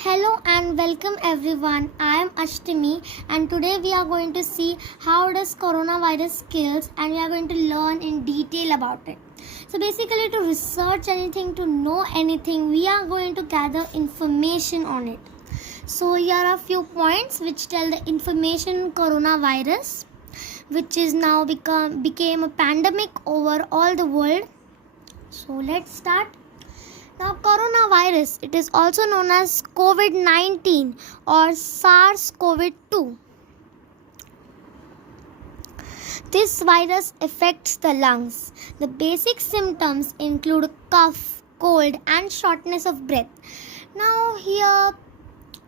Hello and welcome everyone. I am Ashtami and today we are going to see how does coronavirus kills and we are going to learn in detail about it. So basically to research anything, to know anything, we are going to gather information on it. So here are a few points which tell the information coronavirus, which is now became a pandemic over all the world. So let's start. Now, coronavirus, it is also known as COVID-19 or SARS-CoV-2. This virus affects the lungs. The basic symptoms include cough, cold, and shortness of breath. Now, here,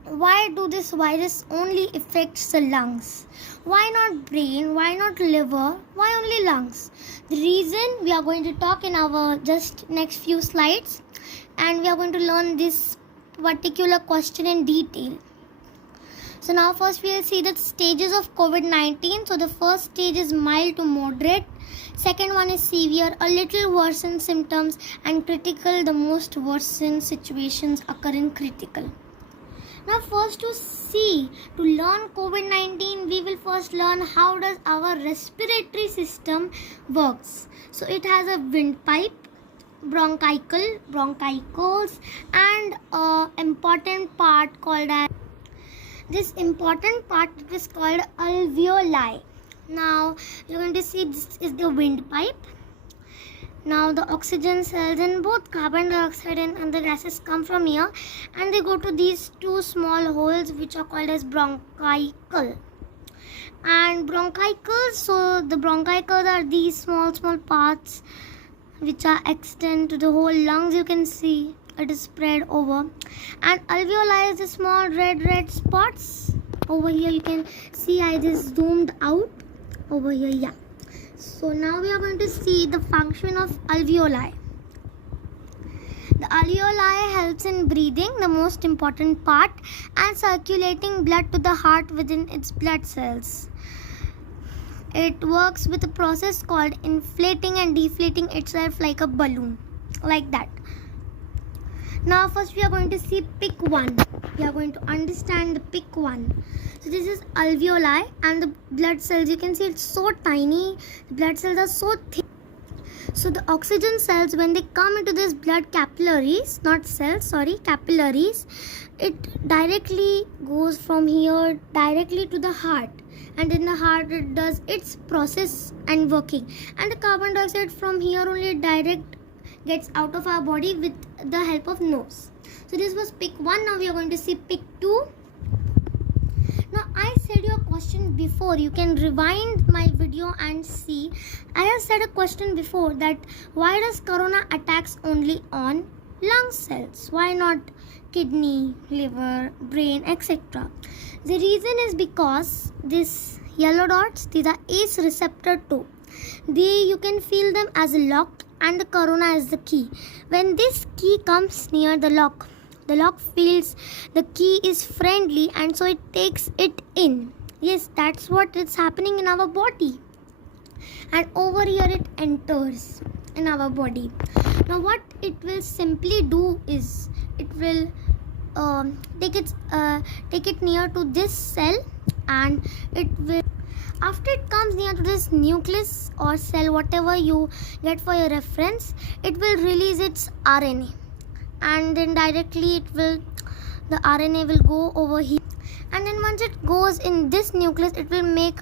why do this virus only affects the lungs? Why not brain? Why not liver? Why only lungs? The reason we are going to talk in our just next few slides, and we are going to learn this particular question in detail. So now first we will see the stages of COVID-19. So the first stage is mild to moderate. Second one is severe, a little worsened symptoms, and critical, the most worsened situations occur in critical. Now first to learn COVID-19, we will first learn how does our respiratory system works. So it has a windpipe, bronchicles, and important part called as this important part is called alveoli. Now you're going to see this is the windpipe. Now the oxygen cells and both carbon dioxide and the gases come from here and they go to these two small holes which are called as bronchicle. And bronchicles, so the bronchicles are these small parts which are extend to the whole lungs. You can see it is spread over, and alveoli is the small red spots over here. You can see I just zoomed out over here. Yeah, so now we are going to see the function of alveoli. The alveoli helps in breathing, the most important part, and circulating blood to the heart within its blood cells. It works with a process called inflating and deflating itself like a balloon, like that. Now first we are going to see pick one. We are going to understand the pick one. So this is alveoli and the blood cells. You can see it's so tiny. The blood cells are so thin. So the oxygen cells, when they come into this blood capillaries, not cells, sorry, capillaries, it directly goes from here directly to the heart. And in the heart it does its process and working, and the carbon dioxide from here only direct gets out of our body with the help of nose. So this was pick 1. Now we are going to see pick 2. Now I said your question before, you can rewind my video and see. I have said a question before that why does corona attacks only on lung cells? Why not kidney, liver, brain, etc.? The reason is because this yellow dots, these are ACE receptor 2. You can feel them as a lock and the corona is the key. When this key comes near the lock feels the key is friendly and so it takes it in. Yes, that's what is happening in our body. And over here it enters in our body. Now what it will simply do is it will take it near to this cell, and it will, after it comes near to this nucleus or cell, whatever you get for your reference, it will release its RNA, and then directly the RNA will go over here, and then once it goes in this nucleus, it will make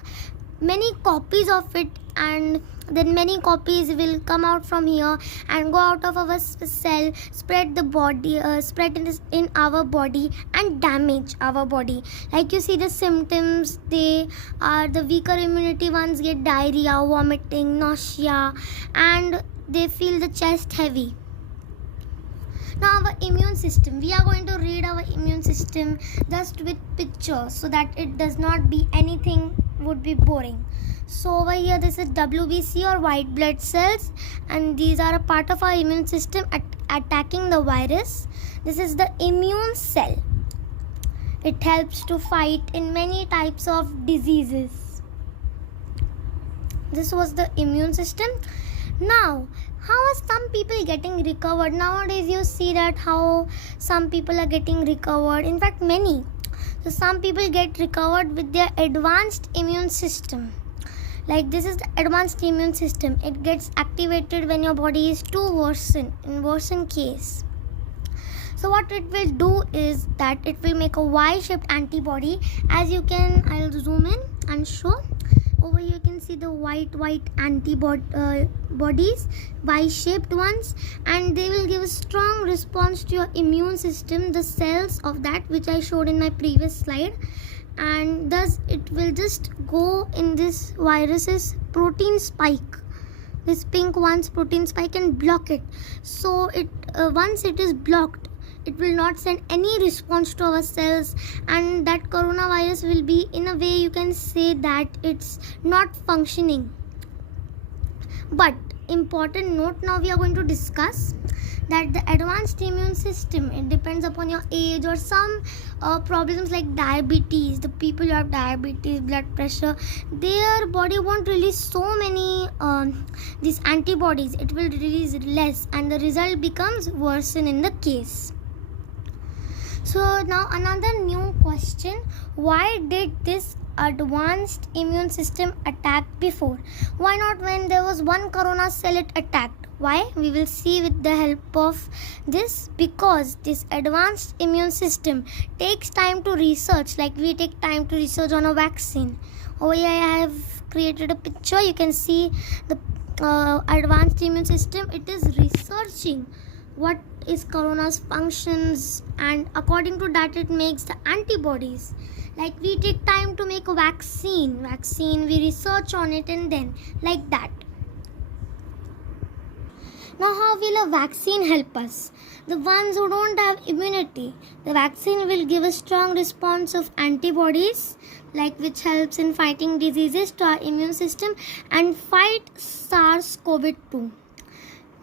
many copies of it, and then many copies will come out from here and go out of our cell, spread the body, spread in our body and damage our body. Like you see the symptoms, they are the weaker immunity ones get diarrhea, vomiting, nausea, and they feel the chest heavy. Now our immune system, we are going to read our immune system just with pictures so that it does not be anything would be boring. So over here this is WBC or white blood cells, and these are a part of our immune system attacking the virus. This is the immune cell. It helps to fight in many types of diseases. This was the immune system. Now how are some people getting recovered? Nowadays you see that how some people are getting recovered, in fact many. So some people get recovered with their advanced immune system. Like this is the advanced immune system. It gets activated when your body is too worsen case. So what it will do is that it will make a Y-shaped antibody. As you can, I'll zoom in and show. Over here you can see the white antibodies, Y-shaped ones, and they will give a strong response to your immune system, the cells of that which I showed in my previous slide, and thus it will just go in this virus's protein spike, this pink one's protein spike, and block it. So it once it is blocked, it will not send any response to our cells, and that coronavirus will be, in a way you can say that it's not functioning. But important note, now we are going to discuss that the advanced immune system, it depends upon your age or some problems like diabetes. The people who have diabetes, blood pressure, their body won't release so many these antibodies. It will release less, and the result becomes worsen in the case. So now another new question, why did this advanced immune system attack before? Why not when there was one corona cell it attacked? Why? We will see with the help of this. Because this advanced immune system takes time to research, like we take time to research on a vaccine. Over here I have created a picture. You can see the advanced immune system. It is researching what is corona's functions, and according to that it makes the antibodies. Like we take time to make a vaccine, we research on it, and then like that. Now how will a vaccine help us? The ones who don't have immunity, the vaccine will give a strong response of antibodies, like which helps in fighting diseases to our immune system and fight SARS-CoV-2.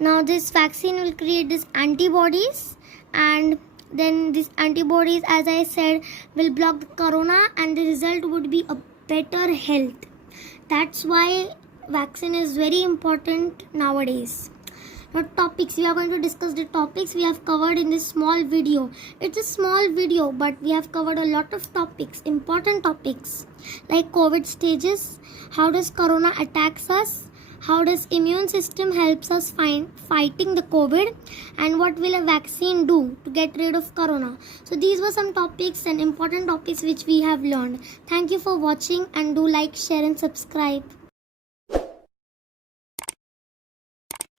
Now this vaccine will create these antibodies, and then these antibodies, as I said, will block the corona, and the result would be a better health. That's why vaccine is very important nowadays. Now topics, we are going to discuss the topics we have covered in this small video. It's a small video, but we have covered a lot of topics, important topics, like COVID stages, how does corona attacks us, how does immune system helps us fighting the COVID, and what will a vaccine do to get rid of corona. So these were some topics and important topics which we have learned. Thank you for watching, and do like, share and subscribe.